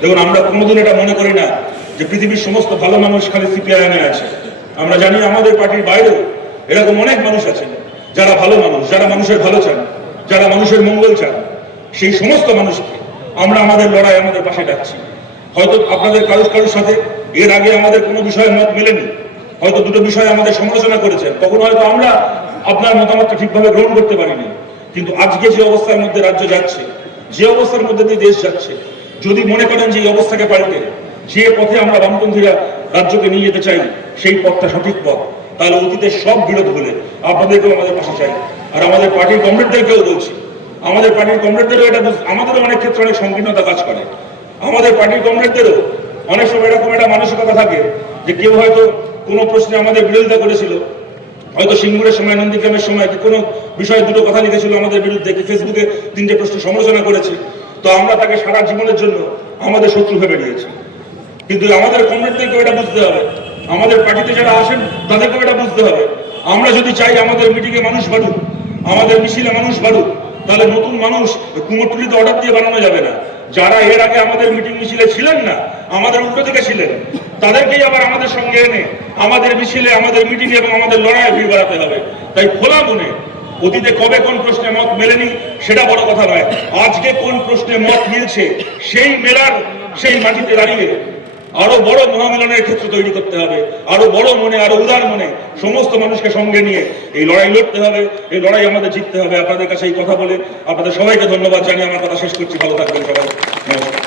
দেখুন, আমরা কোনোদিন এটা মনে করি না যে পৃথিবীর সমস্ত ভালো মানুষ খালি সিপিআইএমে আছে। আমরা জানি আমাদের পার্টির বাইরেও এরকম অনেক মানুষ আছেন যারা ভালো মানুষ, যারা মানুষের ভালো চান, যারা মানুষের মঙ্গল চান। সেই সমস্ত মানুষকে আমরা আমাদের লড়াই, আমাদের পাশে ডাকছি। হয়তো আপনাদের কারোর সাথে এর আগে আমাদের কোনো বিষয়ে মত মেলেনি, হয়তো দুটো বিষয়ে আমাদের সমালোচনা করেছেন, তখন হয়তো আমরা আপনার মতামতটা ঠিকভাবে গ্রহণ করতে পারিনি। কিন্তু আজকে যে অবস্থার মধ্যে রাজ্য যাচ্ছে, যে অবস্থার মধ্যে দিয়ে দেশ যাচ্ছে, যদি মনে করেন যে এই অবস্থাকে পাল্টে যে পথে আমরা বামপন্থীরা রাজ্যকে নিয়ে যেতে চাই সেই পথটা সঠিক পথ, তাহলে অতীতের সব বিরোধ বলে আপনাদেরকেও আমাদের পাশে চাই। আর আমাদের পার্টির কমরেডদেরকেও বলছি, আমাদের পার্টির কমরেডদেরও এটা, আমাদেরও অনেক ক্ষেত্রে অনেক সংকীর্ণতা কাজ করে। আমাদের পার্টির কমরেডদেরও অনেক সময় এরকম একটা মানসিকতা থাকে যে কেউ হয়তো কোনো প্রশ্নে আমাদের বিরোধিতা করেছিল, হয়তো সিঙ্গুরের সময়, নন্দীগ্রামের সময় কোনো বিষয়ে দুটো কথা লিখেছিল আমাদের বিরুদ্ধে, কি ফেসবুকে 3টে প্রশ্ন সমালোচনা করেছে, তো আমরা তাকে সারা জীবনের জন্য আমাদের শত্রু ভেবে নিয়েছি। কিন্তু আমাদের কমরেডদেরকেও এটা বুঝতে হবে, আমাদের পার্টিতে যারা আসেন তাদেরকেও এটা বুঝতে হবে, আমরা যদি চাই আমাদের মিটিংয়ে মানুষ বাড়ুক, আমাদের মিছিলে মানুষ বাড়ুক, তাহলে নতুন মানুষ কুমোরটুলিতে অর্ডার দিয়ে বানানো যাবে না। যারা এর আগে আমাদের মিটিং মিছিলে ছিলেন না, আমাদের উল্টো দিকে ছিলেন, তাদেরকেই আবার আমাদের সঙ্গে এনে আমাদের মিছিলে, আমাদের মিটিং এবং আমাদের লড়াইয়ে ভিড় বাড়াতে হবে। তাই খোলা মনে, অতীতে কবে কোন প্রশ্নে মত মেলেনি সেটা বড় কথা নয়, আজকে কোন প্রশ্নে মত মিলছে সেই মেলার, সেই মাটিতে দাঁড়িয়ে আরো বড় মহামিলনের ক্ষেত্র তৈরি করতে হবে, আরো বড় মনে, আরো উদার মনে সমস্ত মানুষকে সঙ্গে নিয়ে এই লড়াই লড়তে হবে, এই লড়াই আমাদের জিততে হবে। আপনাদের কাছে এই কথা বলে আপনাদের সবাইকে ধন্যবাদ জানিয়ে আমার কথা শেষ করছি। ভালো থাকবেন সবাই, নমস্কার।